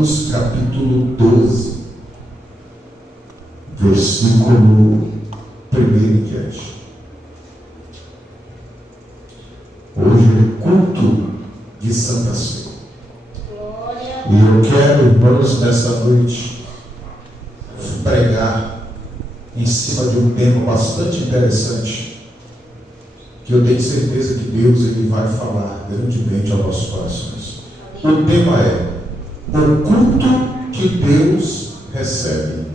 Romanos capítulo 12, versículo 1 em diante. Hoje é culto de Santa Ceia. E eu quero, irmãos, nesta noite, pregar em cima de um tema bastante interessante, que eu tenho certeza que Deus ele vai falar grandemente aos nossos corações. O tema é o culto que Deus recebe.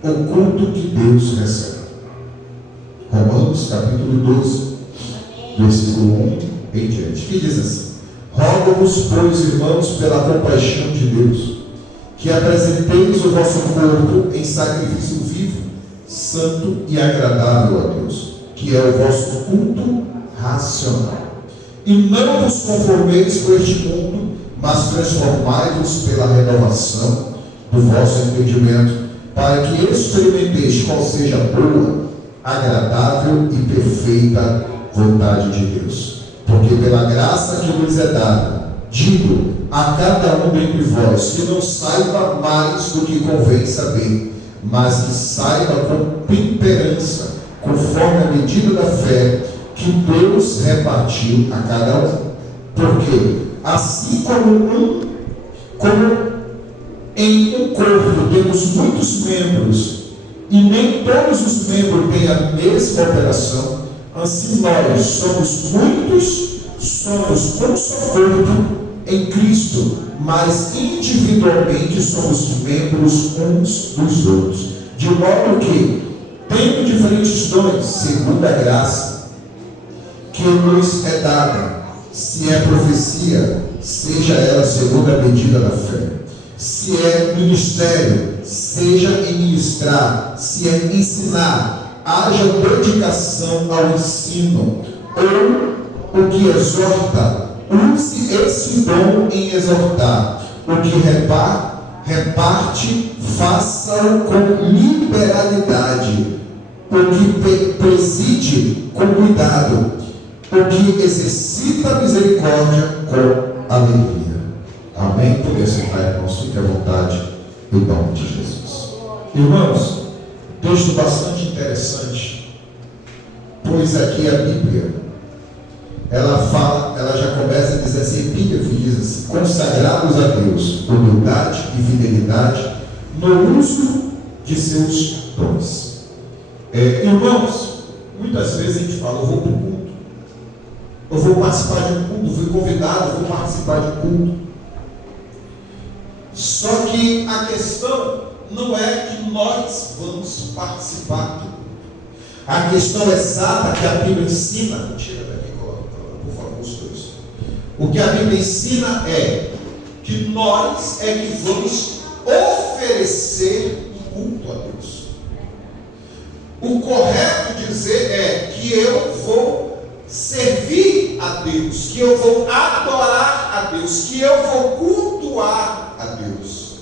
O culto que Deus recebe. Romanos capítulo 12, versículo 1 em diante, que diz assim: rogo-vos, pois, irmãos, pela compaixão de Deus, que apresenteis o vosso corpo em sacrifício vivo, santo e agradável a Deus, que é o vosso culto racional. E não vos conformeis com este mundo, mas transformai-vos pela renovação do vosso entendimento, para que experimenteis qual seja a boa, agradável e perfeita vontade de Deus. Porque pela graça que vos é dada, digo a cada um dentre vós, que não saiba mais do que convém saber, mas que saiba com temperança, conforme a medida da fé que Deus repartiu a cada um. Porque assim como em um corpo temos muitos membros, e nem todos os membros têm a mesma operação, assim nós somos muitos, somos um só corpo em Cristo, mas individualmente somos membros uns dos outros. De modo que, tendo diferentes dons, segundo a graça que nos é dada, se é profecia, seja ela segundo a medida da fé. Se é ministério, seja em ministrar. Se é ensinar, haja dedicação ao ensino. Ou o que exorta, use esse dom em exortar. O que reparte, faça-o com liberalidade. O que preside, com cuidado. O que exercita a misericórdia, com alegria. Amém? Poder sentar, irmãos, fique à vontade, em nome de Jesus. Irmãos, texto bastante interessante, pois aqui a Bíblia, ela já começa a dizer assim, epígrafe diz assim: consagrados a Deus, humildade e fidelidade no uso de seus dons. Irmãos, muitas vezes a gente fala, eu vou para o culto, eu vou participar de um culto, fui convidado, eu vou participar de um culto. Só que a questão não é que nós vamos participar do culto. A questão exata que a Bíblia ensina, tira daqui, por favor, os dois. O que a Bíblia ensina é que nós é que vamos oferecer um culto a Deus. O correto dizer é que eu vou servir a Deus, que eu vou adorar a Deus, que eu vou cultuar a Deus.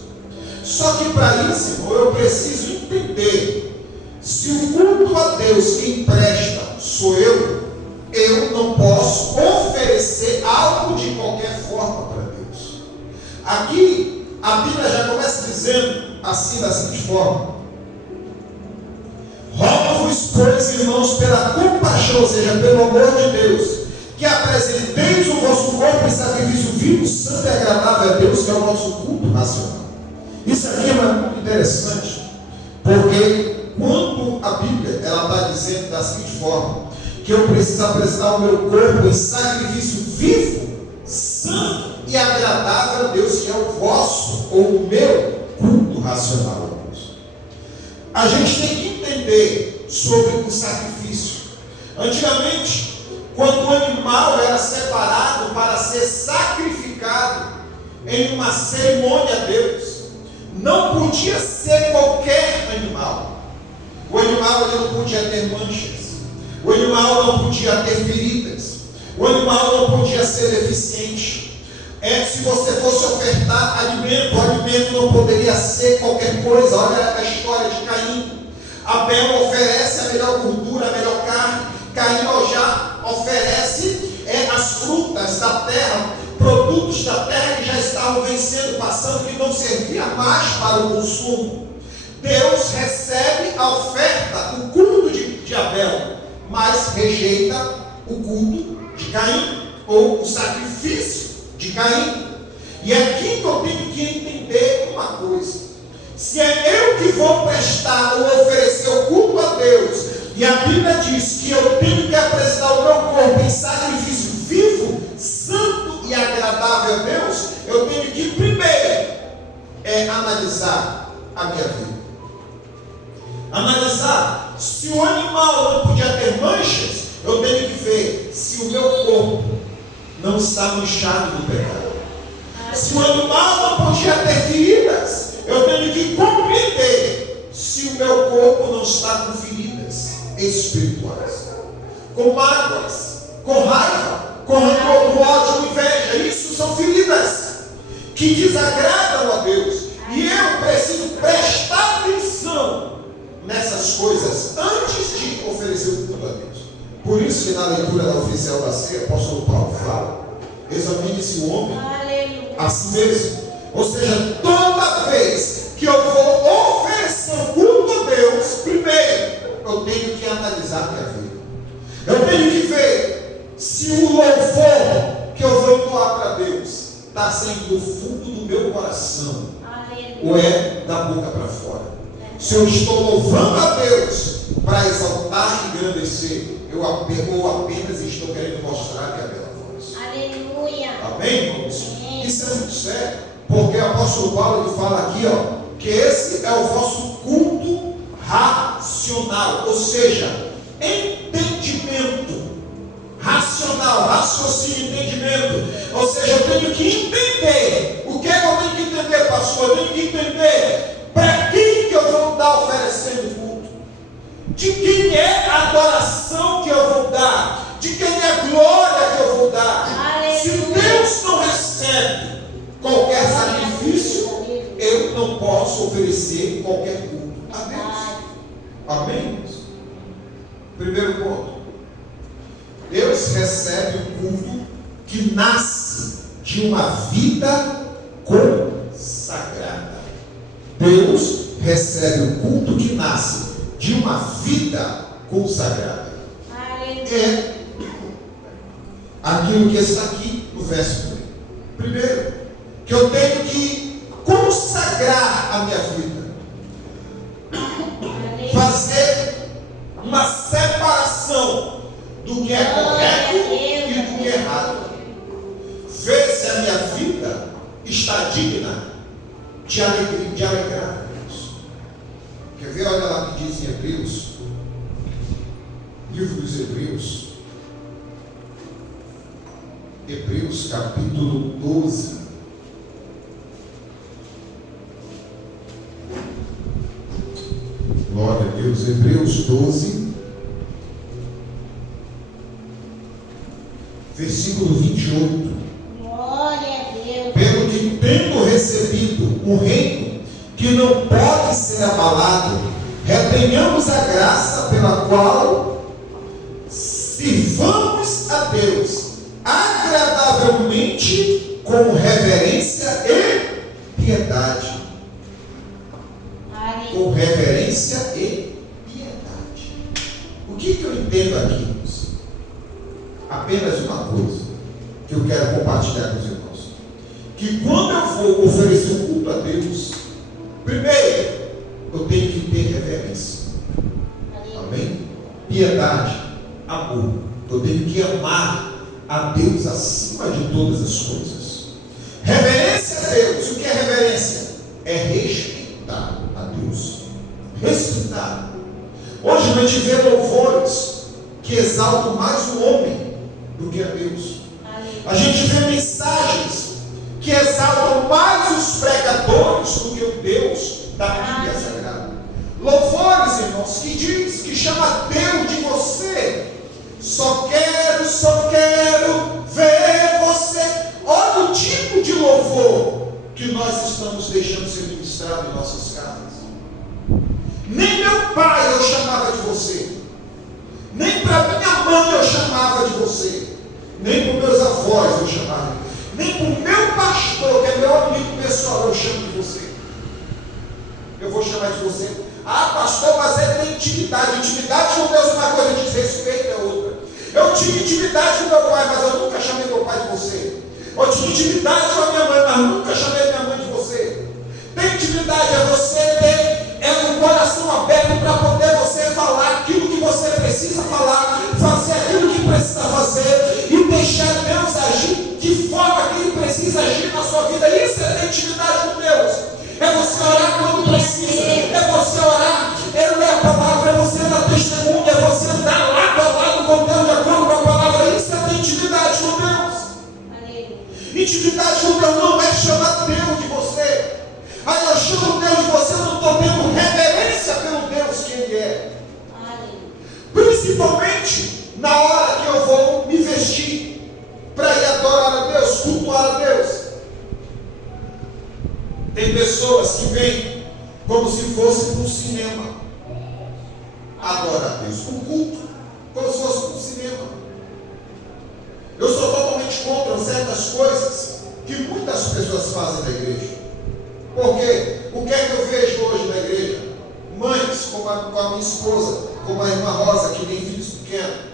Só que para isso, irmão, eu preciso entender: se o culto a Deus quem presta sou eu não posso oferecer algo de qualquer forma para Deus. Aqui a Bíblia já começa dizendo assim, da seguinte forma: rogo-vos, pois, irmãos, pela compaixão, ou seja, pelo amor de Deus, que apresenteis o vosso corpo em sacrifício vivo, santo e agradável a Deus, que é o nosso culto racional. Isso aqui é muito interessante, porque quando a Bíblia está dizendo da seguinte forma, que eu preciso apresentar o meu corpo em sacrifício vivo, santo e agradável a Deus, que é o vosso ou o meu culto racional a Deus. A gente tem que entender sobre o sacrifício. Antigamente, quando o animal era separado para ser sacrificado em uma cerimônia a Deus, não podia ser qualquer animal. O animal não podia ter manchas, o animal não podia ter feridas, o animal não podia ser deficiente. Se você fosse ofertar alimento, o alimento não poderia ser qualquer coisa. Olha a história de Caim. Abel oferece a melhor gordura, a melhor carne. Caim já oferece as frutas da terra, produtos da terra que já estavam estavam vencendo, passando, que não servia mais para o consumo. Deus recebe a oferta, o culto de Abel, mas rejeita o culto de Caim, ou o sacrifício de Caim. E aqui que eu tenho que entender uma coisa: se é eu que vou prestar ou oferecer o culto a Deus, e a Bíblia diz que eu tenho que apresentar o meu corpo em sacrifício vivo, santo e agradável a Deus, eu tenho que primeiro analisar a minha vida. Analisar se o animal não podia ter manchas, eu tenho que ver se o meu corpo não está manchado do pecado. Se o animal não podia ter feridas, eu tenho que compreender se o meu corpo não está com feridas espirituais, com mágoas, com raiva, com rancor, com ódio, com inveja. Isso são feridas que desagradam a Deus. E eu preciso prestar atenção nessas coisas antes de oferecer o culto a Deus. Por isso que na leitura da oficial da ceia, o apóstolo Paulo fala: examine-se o homem a si mesmo. Ou seja, toda vez que eu vou oferecer o culto a Deus, primeiro eu tenho que analisar minha vida. Eu tenho que ver se o louvor que eu vou entoar para Deus está saindo do fundo do meu coração, ou é da boca para fora. Se eu estou louvando a Deus para exaltar e engrandecer, ou apenas estou querendo mostrar minha bela voz. Aleluia. Amém, irmãos? Isso é muito sério, porque o apóstolo Paulo ele fala aqui, que esse é o vosso culto racional, ou seja, entendimento racional, raciocínio, entendimento. Ou seja, eu tenho que entender. O que é que eu tenho que entender, pastor? Eu tenho que entender para quem que eu vou estar oferecendo culto, de quem é a adoração que eu vou dar, de quem é a glória que eu vou dar. Aleluia. Se Deus não recebe qualquer sacrifício, eu não posso oferecer qualquer culto a Deus. Amém? Primeiro ponto: Deus recebe o culto que nasce de uma vida consagrada. Deus recebe o culto que nasce de uma vida consagrada. É aquilo que está aqui no verso 1. Primeiro, que eu tenho que consagrar a minha vida, fazer uma separação do que é correto e do que é errado, ver se a minha vida está digna de alegrar a Deus. Quer ver? Olha lá que diz em Hebreus, livro dos Hebreus capítulo 12. Glória a Deus. Hebreus 12, versículo 28. Glória a Deus. Pelo que, tendo recebido um reino que não pode ser abalado, retenhamos a graça pela qual sirvamos a Deus agradavelmente, com reverência e piedade. Com reverência e piedade. O que eu entendo aqui, irmãos? Apenas uma coisa que eu quero compartilhar com os irmãos: que quando eu vou oferecer um culto a Deus, primeiro eu tenho que ter reverência. Amém? Piedade, amor. Eu tenho que amar a Deus acima de todas as coisas. Reverência a Deus. O que é reverência? É respeitar a Deus. Respeitar. Hoje a gente vê louvores que exaltam mais o homem do que a Deus. A gente vê mensagens que exaltam mais os pregadores do que o Deus da Bíblia Sagrada. Louvores, irmãos, que diz, que chama Deus de você. Só quero ver você. Olha o tipo de louvor que nós estamos deixando ser ministrado em nossas casas. Nem meu pai eu chamava de você, nem para minha mãe eu chamava de você, nem para meus avós eu chamava, nem para o meu pastor, que é meu pessoal, eu chamo de você. Eu vou chamar de você. Ah, pastor, mas ele tem intimidade. Intimidade com Deus é uma coisa, desrespeito é outra. Eu tinha intimidade com meu pai, mas eu nunca chamei meu pai de você. Eu tinha intimidade com a minha mãe, mas nunca chamei minha mãe de você. Ter intimidade é você ter um coração aberto para poder você falar aquilo que você precisa falar, fazer aquilo que precisa fazer e deixar Deus agir de forma que Ele precisa agir na sua vida. Isso é ter intimidade com Deus. É você orar quando precisa, é você orar, é ler a palavra, é você dar testemunho, é você andar lado a lado com Deus de acordo com a palavra. Isso é ter intimidade com Deus. Intimidade com Deus não é chamar Deus de você. Aí eu chamo Deus de você, eu não estou tendo reverência pelo Deus que Ele é. Principalmente na hora que eu vou me vestir para ir adorar a Deus, cultuar a Deus. Tem pessoas que vêm como se fosse para um cinema adorar a Deus, um culto, como se fosse para um cinema. Eu sou totalmente contra certas coisas que muitas pessoas fazem na igreja. Porque o que é que eu vejo hoje na igreja? Mães, como a minha esposa, como a irmã Rosa, que tem filhos pequenos.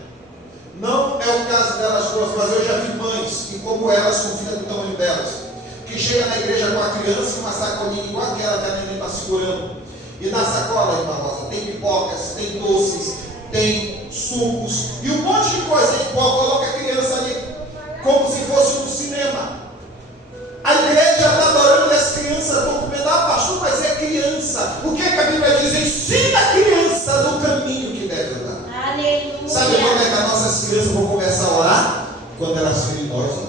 Não é o caso delas duas, mas eu já vi mães, e como elas, com filha do tamanho delas, que chega na igreja com a criança e uma sacolinha igual aquela que a neném está segurando. E na sacola, irmã Rosa, tem pipocas, tem doces, tem sucos e um monte de coisa. E coloca a criança ali como se fosse um cinema. A igreja está adorando e as crianças estão comendo. Ah, pastor, mas é criança. O que é que a Bíblia diz? Ensina a criança no caminho que deve andar. Aleluia. Sabe quando é que as nossas crianças vão começar a orar? Quando elas virem nós orarmos.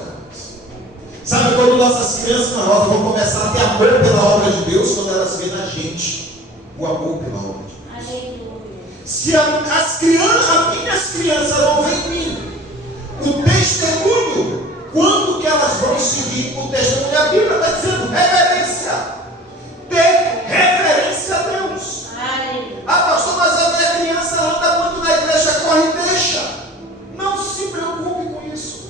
Sabe quando nossas crianças vão começar a ter amor pela obra de Deus? Quando elas veem na gente o amor pela obra de Deus. Aleluia. Se as minhas crianças não veem em mim o testemunho, quando que elas vão seguir o testemunho? A Bíblia está dizendo reverência. Ter reverência a Deus. Aleluia. Ah, pastor, mas a minha criança anda muito na igreja, corre e deixa. Não se preocupe com isso.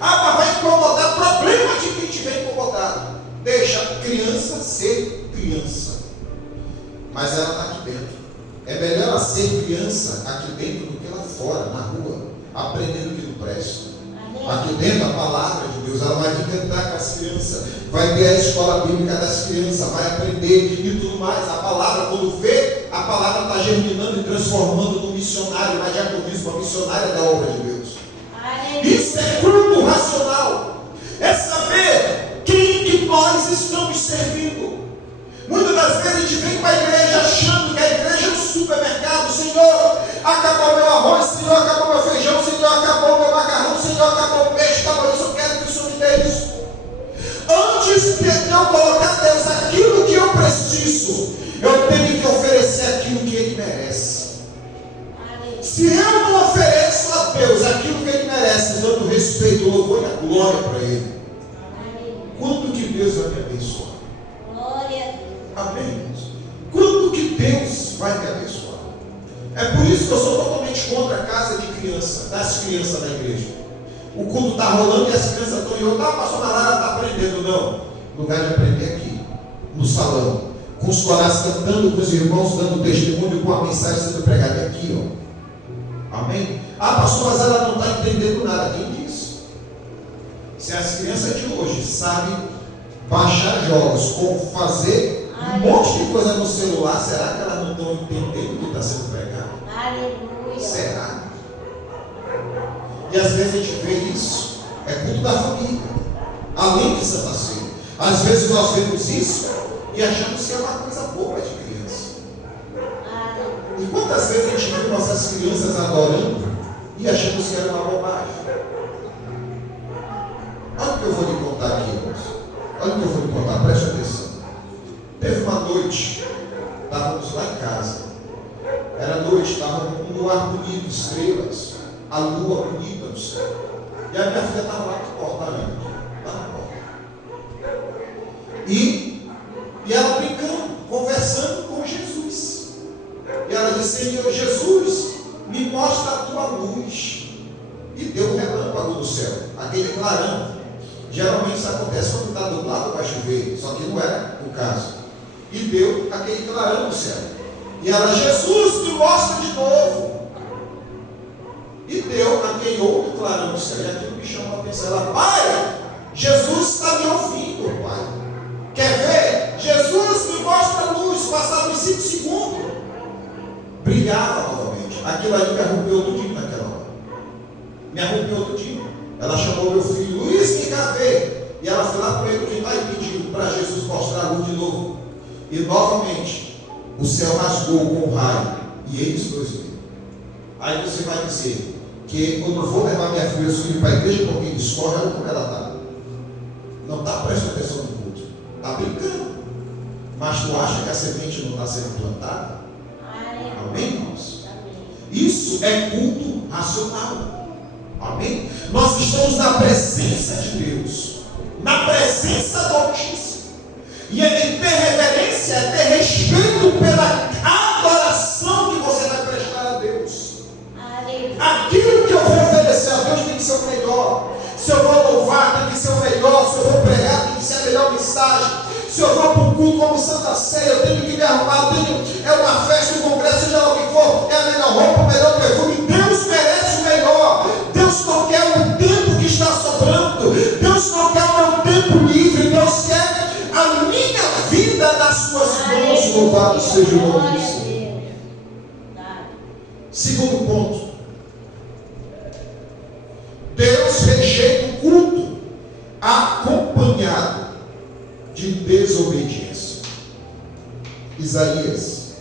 Ah, mas vai incomodar. Problema de quem estiver incomodado. Deixa a criança ser criança. Mas ela está aqui dentro. É melhor ela ser criança aqui dentro do que lá fora, na rua, aprendendo o que não presta. Aqui dentro a palavra de Deus, ela vai cantar com as crianças, vai ver a escola bíblica das crianças, vai aprender e tudo mais. A palavra, quando vê, a palavra está germinando e transformando no missionário, mas já que eu disse, uma missionária da obra de Deus. Isso é culto racional, é saber quem que nós estamos servindo. Muitas das vezes a gente vem para a igreja achando que a igreja é um supermercado. Senhor, acabou meu arroz, Senhor, acabou meu feijão, Senhor, acabou meu macarrão, Senhor, acabou o peixe, acabou isso, eu quero que o Senhor me dê isso. Antes de eu colocar a Deus aquilo que eu preciso, eu tenho que oferecer aquilo que Ele merece. Se eu não ofereço a Deus aquilo que Ele merece, dando respeito, louvor e a glória para Ele, quando que Deus vai me abençoar? Amém? Quando que Deus vai me abençoar? É por isso que eu sou totalmente contra a casa de criança, das crianças da igreja. O culto está rolando e as crianças estão em outro. Ah, pastor Marara está aprendendo. Não. O lugar de aprender é aqui, no salão, com os corais cantando, com os irmãos dando testemunho, com a mensagem sendo pregada é aqui, ó. Amém? Ah, pastor, mas ela não está entendendo nada. Quem disse? Se as crianças de hoje sabem baixar jogos, como fazer um monte de coisa no celular, será que elas não estão entendendo o que está sendo pregado? Aleluia. Será? E às vezes a gente vê isso, é culto da família, além de Santa Ceia. Às vezes nós vemos isso e achamos que é uma coisa boa de criança. E quantas vezes a gente viu nossas crianças adorando e achamos que era uma bobagem? Olha o que eu vou lhe contar aqui, irmãos. Olha o que eu vou lhe contar, preste atenção. Teve uma noite, estávamos lá em casa, era noite, estava um luar bonito, estrelas, a lua bonita no céu, e a minha filha estava lá na porta, lá na porta, e ela brincando, conversando com Jesus, e ela disse: Senhor Jesus, me mostra a tua luz, e deu um relâmpago do céu, aquele clarão. Geralmente, acontece quando está nublado, vai chover, só que não era o caso. E deu aquele clarão no céu. E ela, Jesus, me mostra de novo. E deu aquele outro clarão no céu. E aquilo me chamou a atenção. Ela, pai, Jesus está me ouvindo, pai. Quer ver? Jesus me mostra a luz. Passaram 5 segundos. Brilhava novamente. Aquilo ali me arrupiou tudinho naquela hora. Me arrupiou tudinho. Ela chamou meu filho, Luiz, vem cá ver. E ela foi lá para ele e pediu para Jesus mostrar a luz de novo. E novamente, o céu rasgou com o raio. E eles dois viram. Aí você vai dizer que eu não vou levar minha filha para a igreja porque discorre, olha como ela está. Não está prestando atenção no culto. Está brincando. Mas tu acha que a semente não está sendo plantada? Amém, irmãos? Isso é culto racional. Amém? Nós estamos na presença de Deus. Na presença do Altíssimo. E é ter reverência, é ter respeito pela adoração que você vai prestar a Deus. Aquilo que eu vou oferecer a Deus tem que ser o melhor. Se eu vou louvar, tem que ser o melhor. Se eu vou pregar, tem que ser a melhor mensagem. Se eu vou para um culto como Santa Ceia, eu tenho que me arrumar. É uma festa, um congresso, seja lá o que for. É a melhor roupa, o melhor perfume. Deus merece o melhor. Deus não quer o tempo que está sobrando. Deus não quer o meu tempo livre. Deus quer a minha vida nas suas mãos. Louvado seja o nome do Senhor. Segundo ponto. Deus rejeita o culto acompanhado de desobediência. Isaías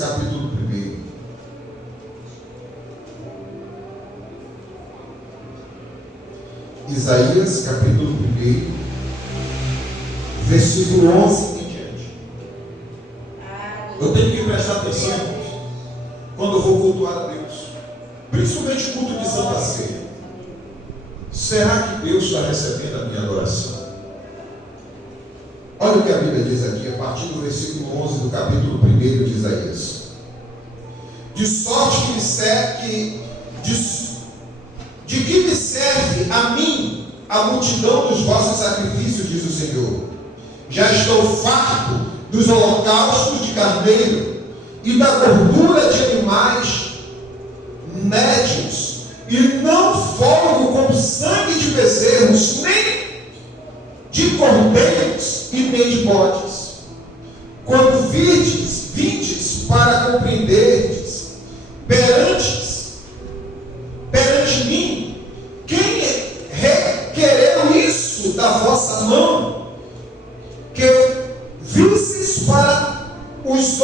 capítulo 1. Isaías capítulo 1, versículo 11 em diante. Eu tenho que prestar atenção, irmãos, quando eu vou cultuar a Deus, principalmente o culto de Santa Ceia. Será que Deus está recebendo a minha adoração? Olha o que a Bíblia diz aqui, a partir do versículo 11 do capítulo 1 de Isaías. De sorte que me serve, de que me serve a mim a multidão dos vossos sacrifícios, diz o Senhor. Já estou farto dos holocaustos de carneiro e da gordura de animais médios, e não folgo com sangue de bezerros, nem de cordeiros e nem de bodes. Quando vindes para compreenderdes perante mim, quem requereu isso da vossa mão, que visses para os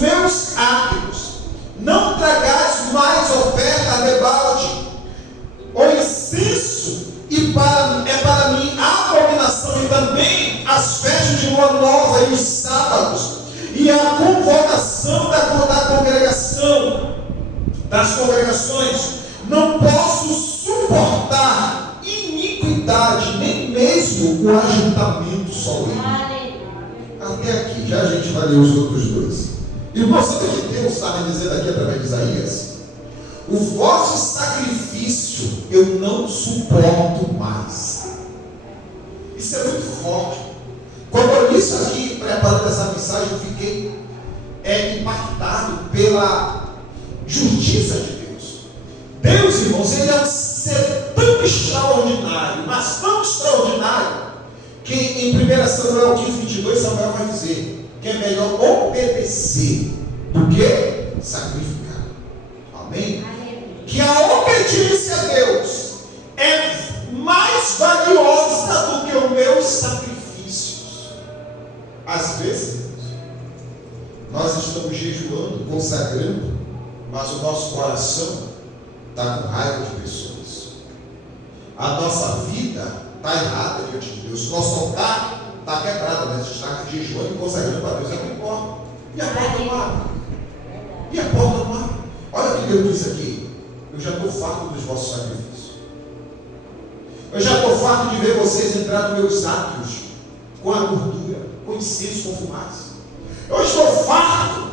meus átrios, não tragais mais oferta a debalde, o incenso, e é para mim a abominação, e também as festas de lua nova e os sábados, e a convocação das congregações. Não posso suportar iniquidade, nem mesmo o ajuntamento solene. Até aqui, já a gente vai ler os outros dois. Irmãos, sabe o que Deus está me dizendo aqui através de Isaías? O vosso sacrifício eu não suporto mais. Isso é muito forte. Quando eu li isso aqui, preparando essa mensagem, eu fiquei impactado pela justiça de Deus. Deus, irmãos, ele é um ser tão extraordinário, mas tão extraordinário, que em 1 Samuel 15:22, Samuel vai dizer que é melhor obedecer do que sacrificar. Amém? Que a obediência a Deus é mais valiosa do que os meus sacrifícios. Às vezes, nós estamos jejuando, consagrando, mas o nosso coração está com raiva de pessoas. A nossa vida está errada diante de Deus. Nosso altar está quebrado, mas está jejuando e consagrando para Deus. É o que importa. E a porta não abre. E a porta não abre. Olha o que Deus diz aqui. Eu já estou farto dos vossos sacrifícios. Eu já estou farto de ver vocês entrar nos meus átrios com a gordura, com incenso, com fumaça. Eu estou farto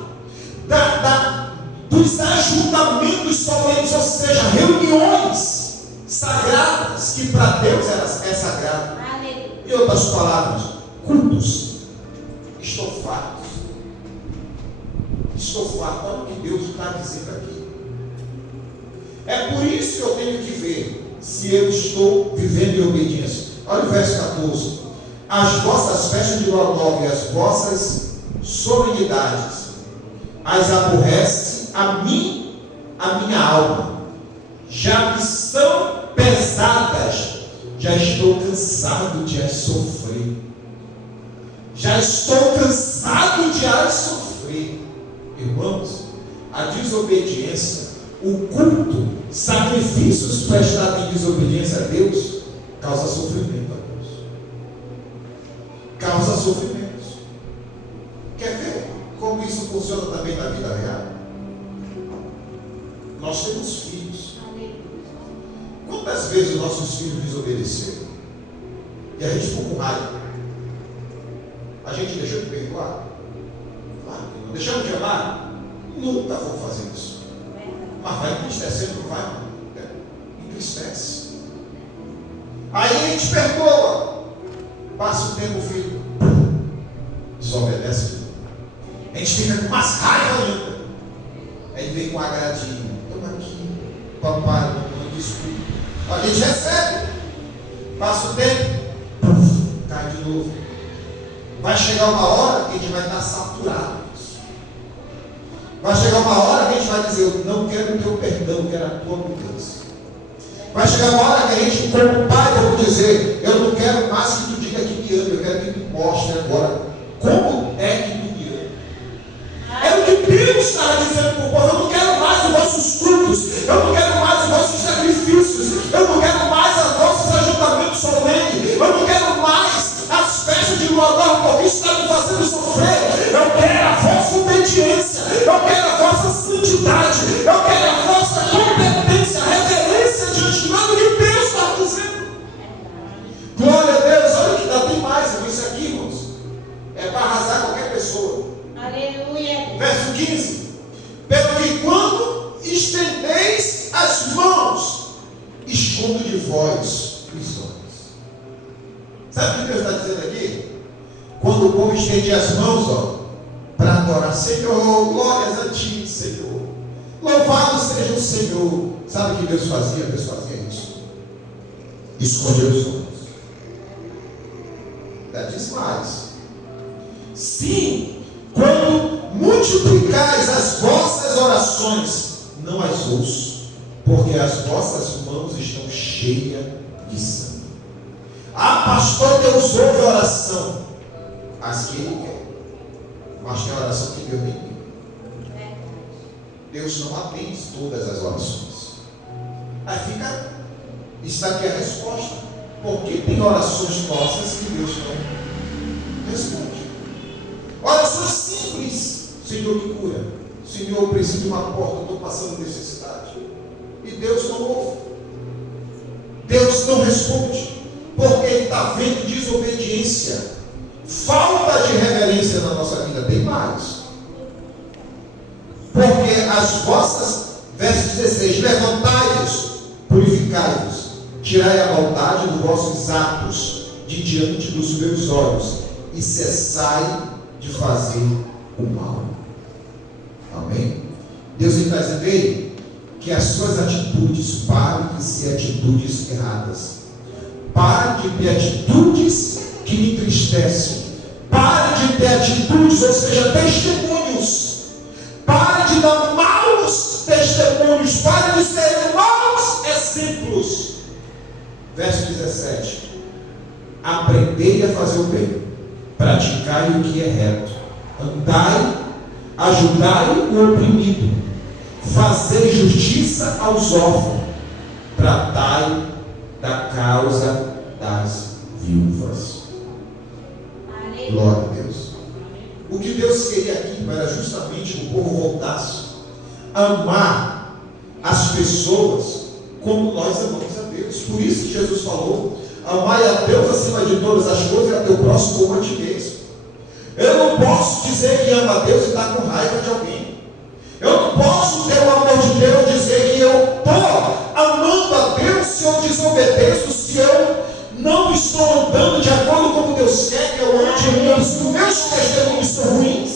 dos ajuntamentos solenes, ou seja, reuniões sagradas, coisas que para Deus é sagrado. Aleluia. Em outras palavras, cultos. Estou farto. Estou farto. Olha o que Deus está dizendo aqui. É por isso que eu tenho que ver se eu estou vivendo em obediência. Olha o verso 14. As vossas festas de lua nova e as vossas solenidades as aborrece a minha alma. Já me são pesadas, já estou cansado de as sofrer. Já estou cansado de as sofrer. Irmãos, a desobediência, o culto, sacrifícios prestados em desobediência a Deus, causa sofrimento a Deus. Causa sofrimentos. Quer ver como isso funciona também na vida real? Nós temos filhos. Quantas vezes os nossos filhos desobedeceram? E a gente ficou com raiva. A gente deixou de perdoar? Claro que não. Deixamos de amar? Nunca vou fazer isso. Mas vai entristecendo, não vai? Entristece. Aí a gente perdoa. Passa o tempo, o filho desobedece. A gente fica com mais raiva ainda. Aí vem com um agradinho. Toma aqui, papai, não desculpa. A gente recebe. Passa o tempo, cai de novo. Vai chegar uma hora que a gente vai estar saturado disso. Vai chegar uma hora que a gente vai dizer: eu não quero o teu perdão, eu quero a tua mudança. Vai chegar uma hora que a gente, como pai, eu vou dizer: eu não quero mais que tu diga que me ama, eu quero que tu mostre agora como é que tu me ama. É o que Deus está dizendo para o povo: eu não quero mais os vossos frutos, eu não quero mais os vossos sacrifícios, eu não quero mais os vossos ajuntamentos solenes, eu não quero mais as festas de lua nova, porque isso está me fazendo sofrer. Eu quero a vossa obediência, eu quero a vossa santidade, eu quero a vossa competência, reverência diante do que Deus está dizendo. Glória a Deus. Olha que ainda tem mais, irmão. Isso aqui, irmãos, é para arrasar qualquer pessoa. Aleluia. Verso 15: pelo que quando estendeis as mãos, escondo de vós os olhos. Sabe o que Deus está dizendo aqui? Quando o povo estendia as mãos, para adorar: Senhor, glórias a ti, Senhor, louvado seja o Senhor. Sabe o que Deus fazia? Deus fazia isso: escondia os olhos. Diz mais: sim, quando multiplicais as vossas orações, não as ouço, porque as vossas mãos estão cheias de sangue. Ah, pastor, Deus ouve a oração, as que Ele quer, mas tem oração que Deus nem quer. Deus não atende todas as orações. Aí fica, está aqui a resposta: porque tem orações nossas que Deus não responde. Orações simples: Senhor, me cura. Senhor, eu preciso de uma porta, estou passando necessidade. E Deus não ouve. Deus não responde, porque Ele está vendo desobediência, falta de reverência na nossa vida. Tem mais. Porque as vossas, verso 16: levantai-vos, purificai-vos, tirai a maldade dos vossos atos de diante dos meus olhos, e cessai de fazer o mal. Amém? Deus está dizendo aí que as suas atitudes parem de ser atitudes erradas. Pare de ter atitudes que me entristecem. Pare de ter atitudes, ou seja, testemunhos. Pare de dar maus testemunhos. Pare de ser maus exemplos. Verso 17: aprendei a fazer o bem, praticai o que é reto, andai, ajudai o oprimido, fazei justiça aos órfãos, tratai da causa das viúvas. Glória a Deus. O que Deus queria aqui era justamente que o povo voltasse a amar as pessoas como nós amamos a Deus. Por isso que Jesus falou: amai a Deus acima de todas as coisas e a teu próximo como a ti mesmo. Eu não posso dizer que ama a Deus e estar com raiva de alguém. Eu não posso ter o amor de Deus e dizer que eu estou amando a Deus se eu desobedeço, se se eu não estou andando de acordo com o que Deus quer que eu ande, se os meus testemunhos são ruins,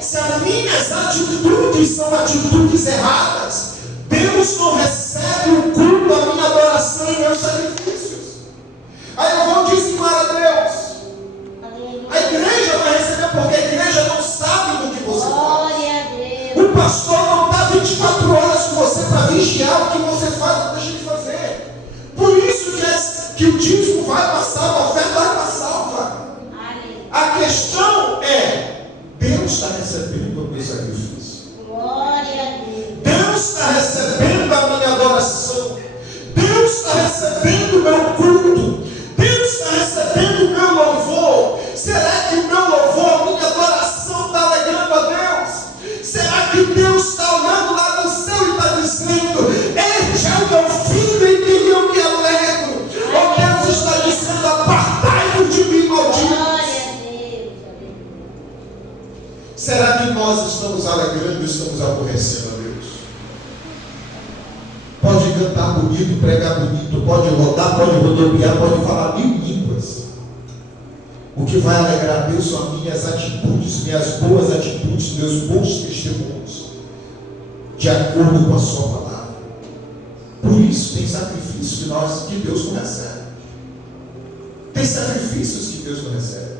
se as minhas atitudes são atitudes erradas, Deus não recebe o culto, a minha adoração e meus sacrifícios. Aí eu vou dizimar a Deus. A igreja vai receber porque a igreja não sabe do que você faz. O pastor não está 24 horas com você para vigiar o que você faz ou deixa de fazer. Por isso que o dízimo vai passar, a oferta vai passar. A questão é, Deus está recebendo o meu sacrifício. Deus está recebendo a minha adoração. Deus está recebendo o meu culto. Deus está recebendo o meu louvor. Será que o meu louvor, a minha adoração está alegrando a Deus? Será que Deus está olhando lá no céu e está dizendo: este é o meu filho em quem eu me alegro? Ou Deus está dizendo: apartai-vos de mim, malditos? Será que nós estamos alegrando ou estamos aborrecendo a Deus? Pode cantar bonito, pregar bonito, pode rodar, pode rodopiar, pode falar 1000 línguas. O que vai alegrar a Deus são as minhas atitudes, minhas boas atitudes, meus bons testemunhos, de acordo com a sua palavra. Por isso tem sacrifícios que Deus não recebe. Tem sacrifícios que Deus não recebe.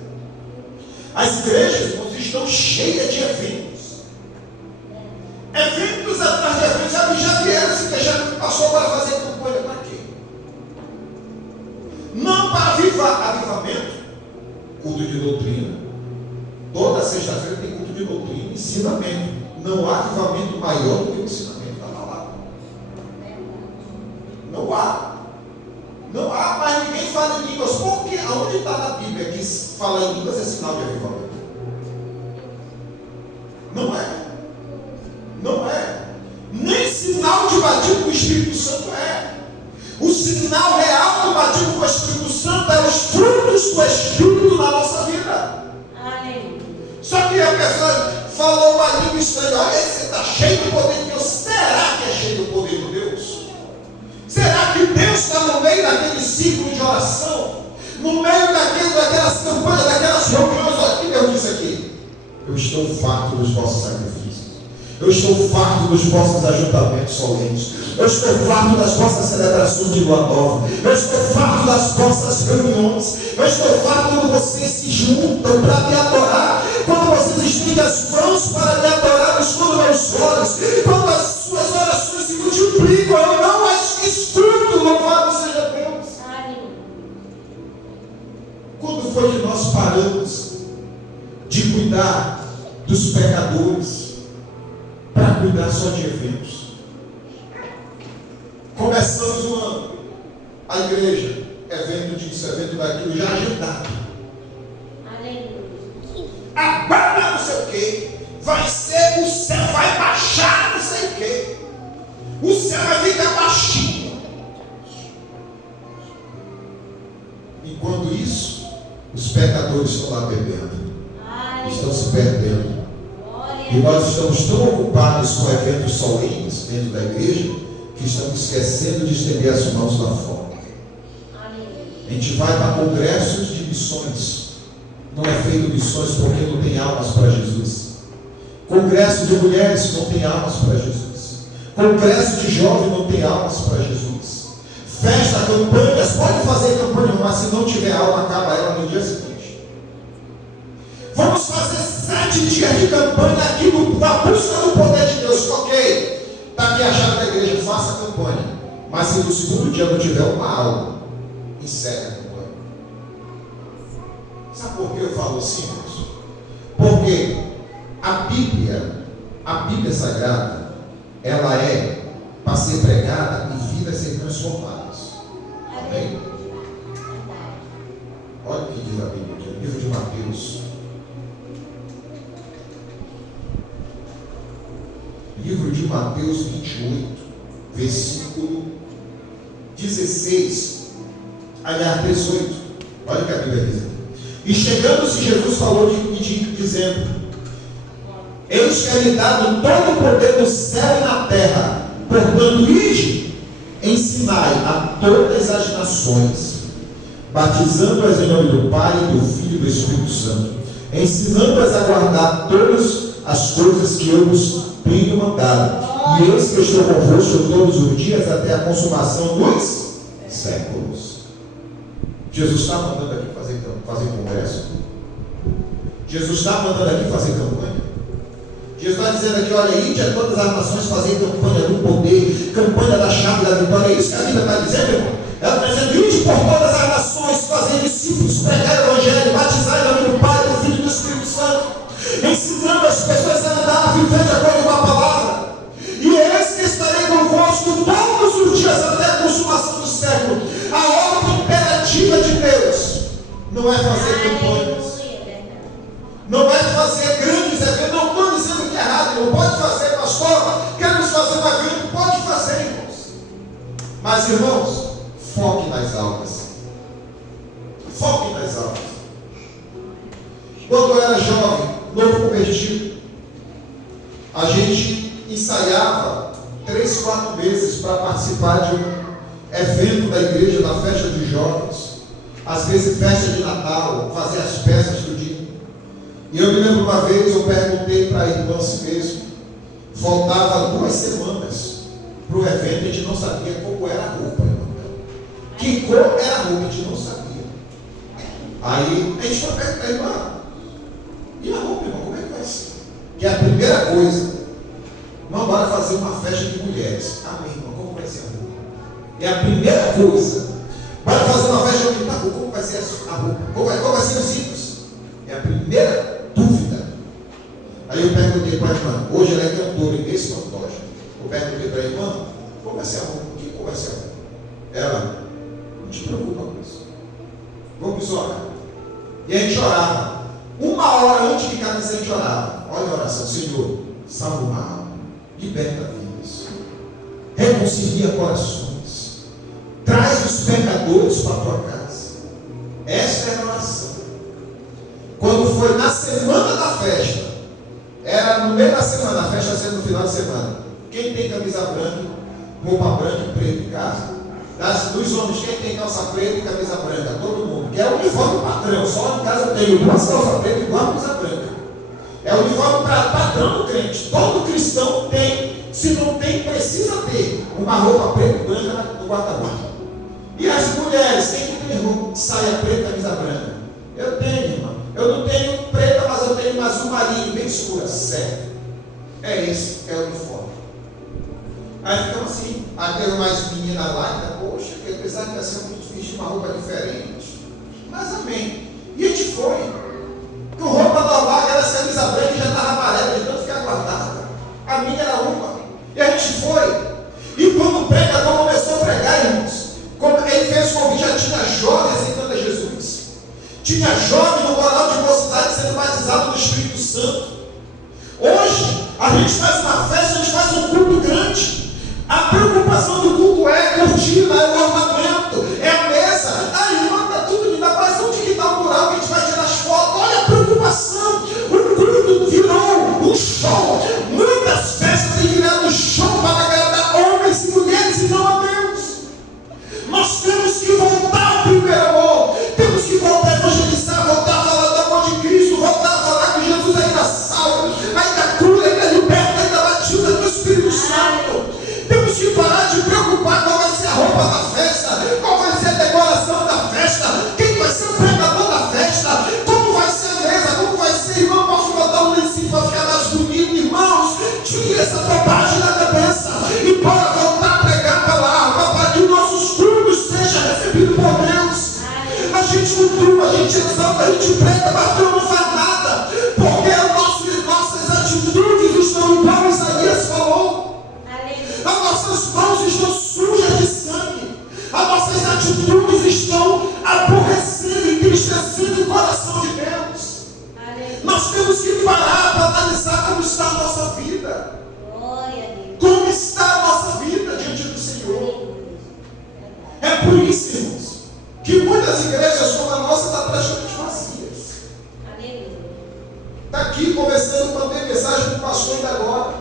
As igrejas estão cheias de eventos. Eventos atrás de eventos. Já vieram se queixar que passou para fazer campanha para quê? Não para avivamento. Culto de doutrina. Toda sexta-feira tem culto de doutrina, ensinamento. Não há avivamento maior do que o ensinamento da palavra. Não há. Não há, mas ninguém fala em línguas. Porque aonde está na Bíblia que falar em línguas é sinal de avivamento? Não é. Não é. Nem sinal de batismo com o Espírito Santo é. O sinal real do batismo com o Espírito Santo é os frutos do Espírito na nossa vida. Amém. Só que a pessoa falou uma língua estranha: olha, você está cheio do poder de Deus. Será que é cheio do poder de Deus? Será que Deus está no meio daquele ciclo de oração? No meio daquelas campanhas, daquelas reuniões? Olha o que Deus disse aqui: eu estou farto dos vossos sacrifícios. Eu estou farto dos vossos ajuntamentos solenes. Eu estou farto das vossas celebrações de lua nova. Eu estou farto das vossas reuniões. Eu estou farto quando vocês se juntam para me adorar. Quando vocês estendem as mãos para me adorar no escuro dos meus olhos. Quando as suas orações se multiplicam, eu não as escuto. Louvado seja Deus. Quando foi que nós paramos de cuidar dos pecadores para cuidar só de eventos? Começamos o ano, a igreja, evento disso, evento daquilo, já agendado. Agora não sei o que, vai ser, o céu vai baixar, não sei o que, o céu vai ficar baixinho. Enquanto isso, os pecadores estão lá bebendo, estão se perdendo. E nós estamos tão ocupados com eventos solenes dentro da igreja que estamos esquecendo de estender as mãos lá fora. A gente vai para congressos de missões. Não é feito missões porque não tem almas para Jesus. Congresso de mulheres não tem almas para Jesus. Congresso de jovens não tem almas para Jesus. Festa, campanhas, pode fazer campanha, mas se não tiver alma, acaba ela no dia seguinte. Vamos fazer 7 dias de campanha aqui na busca do poder de Deus. Ok, está aqui a chave da igreja, faça a campanha. Mas se no segundo dia não tiver uma alma, encerra a campanha. Sabe por que eu falo assim, irmãos? Porque a Bíblia Sagrada, ela é para ser pregada e vidas ser transformadas. Amém? Olha o que diz a Bíblia aqui, no livro de Mateus. Livro de Mateus 28, versículo 16, aliás, 18. Olha o que a Bíblia diz. E chegando-se, Jesus falou dizendo: eis que é lhe dado todo o poder do céu e na terra. Portanto, ide ensinai a todas as nações, batizando-as em nome do Pai, do Filho e do Espírito Santo, ensinando-as a guardar todas as coisas que eu vos tenho mandado. E eis que eu estou convosco todos os dias até a consumação dos séculos. Jesus está mandando aqui fazer congresso. Jesus está mandando aqui fazer campanha. Jesus está dizendo aqui, olha, ide a todas as nações fazer campanha do poder, campanha da chave da vitória. É isso que a Bíblia está dizendo, irmão. Ela está dizendo, ide por todas as nações, fazer discípulos, pregar o Evangelho, batizar em nome do Pai, do Filho e do Espírito Santo, ensinando as pessoas a andar, a viver de acordo com a palavra. E eis que estarei convosco todos os dias até a consumação do século. A ordem imperativa de Deus não é fazer campanhas, não é fazer grandes eventos. Não estou dizendo que é errado, não pode fazer, pastor. Queremos fazer uma grande, pode fazer, irmãos. Mas, irmãos, foque nas almas. Foque nas almas. Quando eu era jovem, novo convertido, a gente ensaiava 3, 4 vezes para participar de um evento da igreja, da festa dos jovens, às vezes festa de Natal, fazer as peças do dia. E eu me lembro uma vez, eu perguntei para a irmã assim mesmo, faltava 2 semanas para o evento, a gente não sabia como era a roupa, irmão. Que cor era a roupa, a gente não sabia. Aí a gente foi perguntar, irmã, e a roupa, irmão, como é que vai ser? Que é a primeira coisa. Não, bora fazer uma festa de mulheres. Amém, irmão, como vai ser a roupa? É a primeira coisa. Bora fazer uma festa de mulheres. Como vai ser a roupa? Qual vai ser os itens? É a primeira dúvida. Aí eu perguntei para a irmã, hoje ela é cantora em esse fantoche. Eu perguntei para a irmã, qual vai ser a roupa? Que cor vai ser a roupa? Ela, não te preocupa com isso. Vamos orar. E a gente orava. 1 hora antes de cada vez a gente orava. Olha a oração, Senhor, salva uma alma, liberta vidas, reconcilia corações, traz os pecadores para a tua casa. Essa é a oração. Quando foi na semana da festa, era no meio da semana, a festa sendo no final de semana. Quem tem camisa branca, roupa branca e preta em casa? Dos homens, quem tem calça preta e camisa branca? Todo mundo. Que é o uniforme padrão. Só em casa eu tenho 2 calças pretas e 2 camisa branca. É o uniforme padrão do crente. Todo cristão tem. Se não tem, precisa ter uma roupa preta e branca no guarda-roupa. E as mulheres, quem tem roupa, saia preta e camisa branca? Eu tenho, irmão. Eu não tenho preta, mas eu tenho uma azul marinho bem escura. Certo. É esse, é o uniforme. Aí ficamos assim. Aí teve mais menina lá, então, poxa, eu pensava que ia ser muito vestir uma roupa diferente. Mas amém. E a gente foi. Com roupa normal, aquela camisa branca já estava amarela, de tanto ficar guardada. A minha era uma. E a gente foi. E quando o pregador começou a pregar, irmãos, ele fez convite, já tinha jovens aceitando a Jesus. Tinha jovem no coral de mocidade sendo batizado no Espírito Santo. Hoje, a gente faz uma festa, a gente faz um culto grande. A preocupação do culto é a cortina, é o ornamento, é a mesa. A irmã está tudo lindo. Mas onde que está o mural que a gente vai tirar as fotos? Olha a preocupação. O culto virou um show. Muitas festas têm virado um show para agradar homens e mulheres e não a Deus. Nós temos que voltar ao primeiro amor. Temos que voltar a evangelizar, voltar a falar do amor de Cristo, voltar a falar que Jesus ainda salva, ainda cura, ainda liberta, ainda batiza no Espírito Santo. Temos que parar de preocupar qual vai ser a roupa da festa, qual vai ser a decoração da festa, quem vai ser o pregador da festa, como vai ser a mesa, como vai ser, irmão, posso botar um lencinho para ficar mais bonito, irmãos, tire essa bobagem da cabeça e bora voltar a pregar a palavra para que nossos cultos sejam recebidos por Deus. A gente cultua, a gente exalta, a gente prega, mas Deus não faz nada, porque nossas atitudes estão igual Isaías falou. As nossas mãos estão sujas de sangue. As nossas atitudes estão aborrecendo e entristecendo o coração de Deus. Nós temos que parar para analisar como está a nossa vida. Como está a nossa vida diante do Senhor. É por isso, irmãos, que muitas igrejas como a nossa estão praticamente vazias. Está aqui conversando, mandei mensagem para o pastor ainda agora.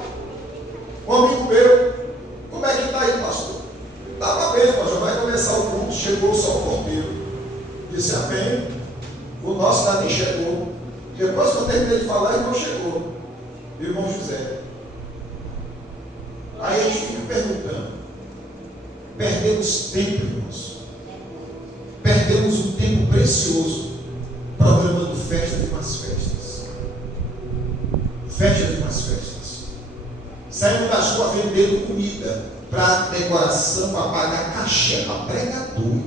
Um amigo meu. Como é que está aí, pastor? Estava Disse amém. O nosso Davi chegou. Depois que eu terminei de falar, o irmão chegou. O irmão José. Aí a gente fica perguntando. Perdemos tempo, irmãos. Perdemos um tempo precioso programando festa de umas festas. Festa de umas festas. Saímos da rua vendendo comida para decoração, para pagar cachê, para pregador.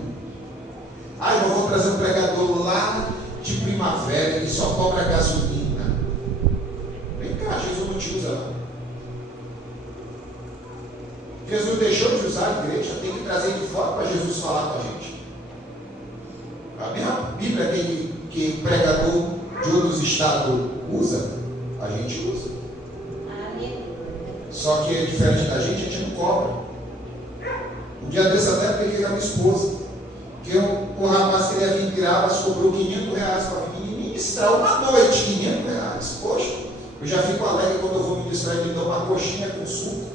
Aí eu vou trazer um pregador lá de Primavera que só cobra gasolina. Vem cá, Jesus não te usa lá. Jesus deixou de usar a igreja, tem que trazer de fora para Jesus falar com a gente. A mesma Bíblia que pregador de outros estados usa, a gente usa. Só que é diferente da gente, a gente não cobra. Um dia desse até peguei com a minha esposa, que o rapaz queria vir virar, mas cobrou R$500 para mim ministrar uma noite, R$500. Poxa, eu já fico alegre quando eu vou ministrar e me dão uma coxinha com suco.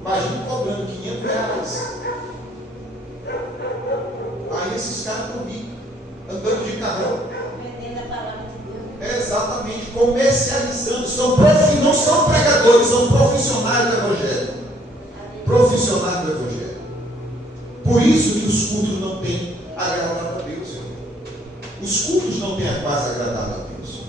Imagina cobrando R$500. Aí esses caras comigo, andando de carrão. Vendendo a palavra de Deus. Exatamente, comercializando. Não são pregadores, são profissionais do Evangelho. Profissionais do Evangelho. Por isso que os cultos não têm agradado a Deus, irmão. Os cultos não têm quase agradado a Deus.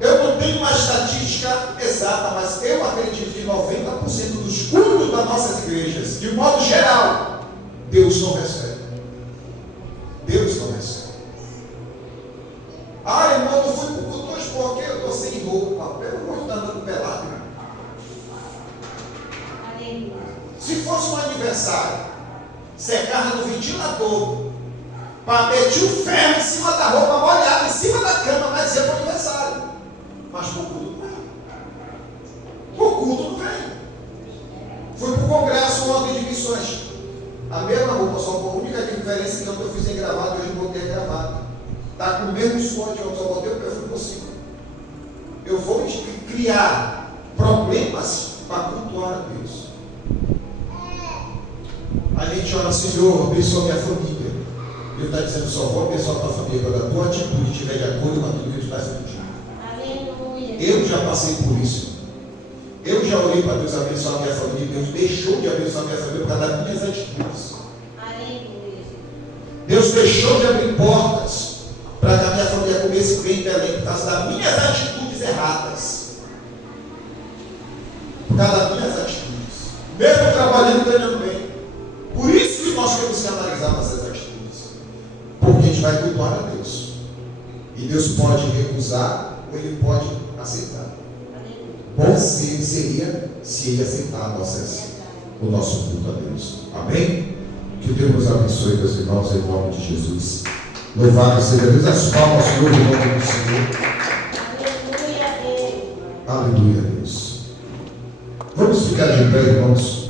Eu não tenho uma estatística exata, mas eu acredito que 90% dos cultos das nossas igrejas, de modo geral, Deus não recebe. Deus não recebe. Ah, irmão, eu fui para o culto hoje porque eu estou sem roupa. Pelo amor de Deus, andando pelado. Aleluia. Se fosse um aniversário, secava no ventilador, para meter o ferro em cima da roupa molhada, em cima da cama, vai dizer para o aniversário. Mas por culto não vem. Por culto não vem. Fui para o congresso ontem de missões. A mesma roupa, só a única diferença é que ontem eu fiz em gravata, hoje eu botei gravata. Está com o mesmo suor de ontem, só botei o perfume por cima. Eu vou criar problemas para cultuar a Deus. A gente ora, Senhor, abençoa minha família. Ele está dizendo, só vou abençoar a tua família quando a tua atitude estiver de acordo com aquilo que tu estás pedindo. Aleluia. Eu já passei por isso. Eu já orei para Deus abençoar a minha família. Deus deixou de abençoar a minha família por causa das minhas atitudes. Aleluia. Deus deixou de abrir portas para que a minha família comesse bem em Belém por causa das minhas atitudes erradas. Por causa das minhas atitudes. Mesmo trabalhando, ganhando bem. Por isso que nós temos que analisar nossas atitudes. Porque a gente vai cultuar a Deus. E Deus pode recusar ou Ele pode aceitar. Bom seria se Ele aceitar o nosso culto a Deus. Amém? Que Deus nos abençoe, meus irmãos, em nome de Jesus. Louvado seja Deus. As palmas, Senhor, em nome do Senhor. Aleluia, Deus. Aleluia, Deus. Vamos ficar de pé, irmãos.